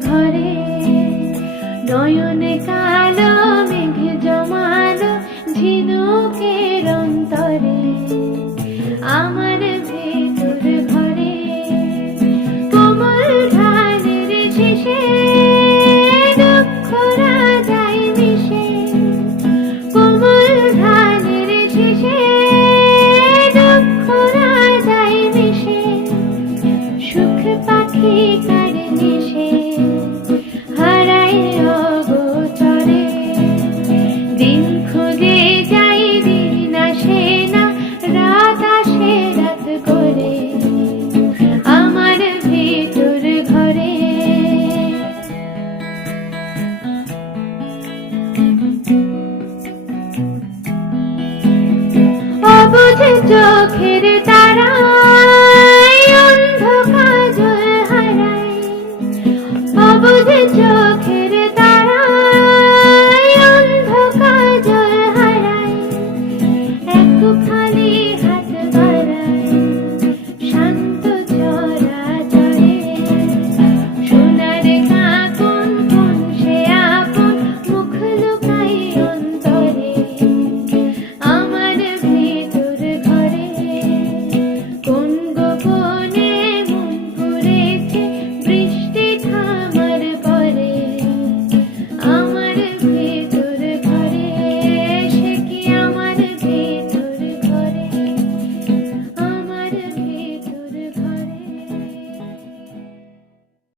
ঘরে নয়নে কালো মেঘ জমালো ঝিনুকের অন্তরে আমার ভেতর ঘরে কোমল ধানের শেষে দুঃখরা যায় মিশে কোমল ধানের শেষে দুঃখরা যায় মিশে সুখ পাখি